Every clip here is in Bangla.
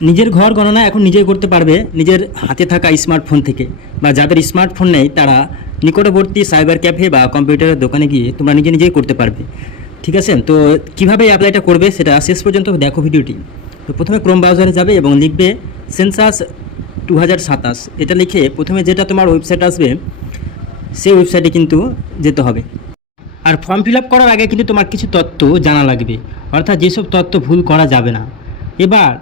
নিজের ঘর গণনা এখন নিজেই করতে পারবে নিজের হাতে থাকা স্মার্টফোন থেকে, বা যাদের স্মার্টফোন নেই তারা নিকটবর্তী সাইবার ক্যাফে বা কম্পিউটারের দোকানে গিয়ে তোমরা নিজেই করতে পারবে। ঠিক আছে, তো কীভাবে অ্যাপ্লাইটা করবে সেটা শেষ পর্যন্ত দেখো ভিডিওটি। তো প্রথমে ক্রোম ব্রাউজারে যাবে এবং লিখবে সেন্সাস 2027, এটা লিখে প্রথমে যেটা তোমার ওয়েবসাইট আসবে সেই ওয়েবসাইটে কিন্তু যেতে হবে। আর ফর্ম ফিল আপ করার আগে কিন্তু তোমার কিছু তথ্য জানা লাগবে, অর্থাৎ যেসব তথ্য ভুল করা যাবে না। এবার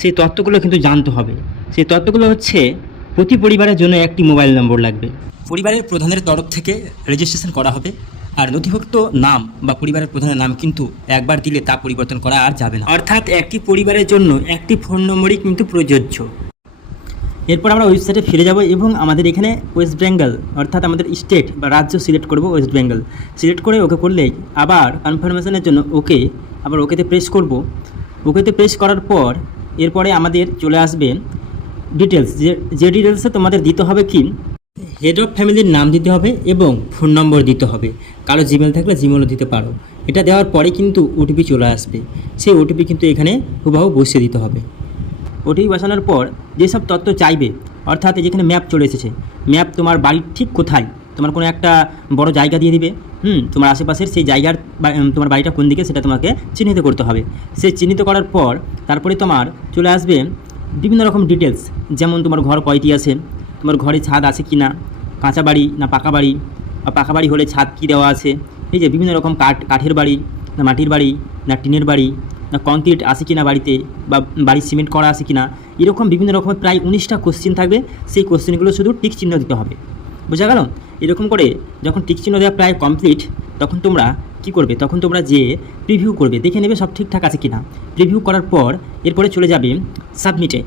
সেই তথ্যগুলো কিন্তু জানতে হবে। সেই তথ্যগুলো হচ্ছে, প্রতি পরিবারের জন্য একটি মোবাইল নম্বর লাগবে, পরিবারের প্রধানের তরফ থেকে রেজিস্ট্রেশন করা হবে, আর নথিভুক্ত নাম বা পরিবারের প্রধানের নাম কিন্তু একবার দিলে তা পরিবর্তন করা আর যাবে না, অর্থাৎ একটি পরিবারের জন্য একটি ফোন নম্বরই কিন্তু প্রযোজ্য। এরপর আমরা ওয়েবসাইটে ফিরে যাব এবং আমাদের এখানে ওয়েস্ট বেঙ্গল অর্থাৎ আমাদের স্টেট বা রাজ্য সিলেক্ট করব, ওয়েস্ট বেঙ্গল সিলেক্ট করে ওকে করলেই আবার কনফার্মেশনের জন্য আবার ওকেতে প্রেস করব। ওকেতে প্রেস করার পর এরপরে আমাদের চলে আসবে ডিটেলস, যে ডিটেলসে তোমাদের দিতে হবে কি, হেড অফ ফ্যামিলির নাম দিতে হবে এবং ফোন নম্বর দিতে হবে। কারো জিমেল থাকলে জিমেলও দিতে পারো। এটা দেওয়ার পরে কিন্তু ওটিপি চলে আসবে, সেই ওটিপি কিন্তু এখানে হুবহু বসিয়ে দিতে হবে। ওটিপি বসানোর পর যেসব তথ্য চাইবে, অর্থাৎ যেখানে ম্যাপ চলে এসেছে, ম্যাপ তোমার বাড়ির ঠিক কোথায়, তোমার কোনো একটা বড় জায়গা দিয়ে দিবে। তোমার আশেপাশের সেই জায়গার তোমার বাড়িটা কোন দিকে সেটা তোমাকে চিহ্নিত করতে হবে। সেই চিহ্নিত করার পর তারপরে তোমার চলে আসবে বিভিন্ন রকম ডিটেলস, যেমন তোমার ঘর কয়টি আছে, তোমার ঘরে ছাদ আছে কি না, কাঁচা বাড়ি না পাকা বাড়ি, বা পাকা বাড়ি হলে ছাদ কী দেওয়া আছে, এই যে বিভিন্ন রকম কাঠের বাড়ি না মাটির বাড়ি না টিনের বাড়ি না কংক্রিট আছে কি না বাড়িতে, বা বাড়ি সিমেন্ট করা আছে কি না, এরকম বিভিন্ন রকমের প্রায় 19টা কোশ্চেন থাকবে। সেই কোশ্চেনগুলো শুধু টিক চিহ্ন দিতে হবে। বোঝা গেল? এরকম করে যখন টিক চিহ্ন দেওয়া প্রায় কমপ্লিট, তখন তোমরা কি করবে, তখন তোমরা যে প্রিভিউ করবে, দেখে নেবে সব ঠিকঠাক আছে কি না। প্রিভিউ করার পর এরপরে চলে যাবে সাবমিটে।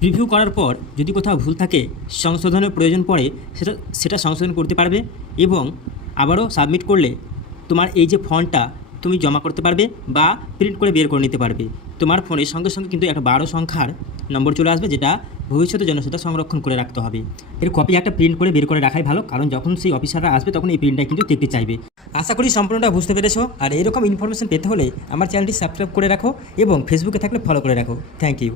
প্রিভিউ করার পর যদি কোথাও ভুল থাকে, সংশোধনের প্রয়োজন পড়ে, সেটা সংশোধন করতে পারবে এবং আবারও সাবমিট করলে তোমার এই যে ফর্মটা তুমি জমা করতে পারবে বা প্রিন্ট করে বের করে নিতে পারবে। তোমার ফোনের সঙ্গে সঙ্গে কিন্তু একটা 12 সংখ্যার নম্বর চলে আসবে, যেটা ভবিষ্যতের জন্য সেটা সংরক্ষণ করে রাখতে হবে। এর কপি একটা প্রিন্ট করে বের করে রাখাই ভালো, কারণ যখন সেই অফিসাররা আসবে তখন এই প্রিন্টটা কিন্তু দেখতে চাইবে। আশা করি সম্পূর্ণটা বুঝতে পেরেছো। আর এরকম ইনফরমেশন পেতে হলে আমার চ্যানেলটি সাবস্ক্রাইব করে রাখো এবং ফেসবুকে থাকলে ফলো করে রাখো। Thank you.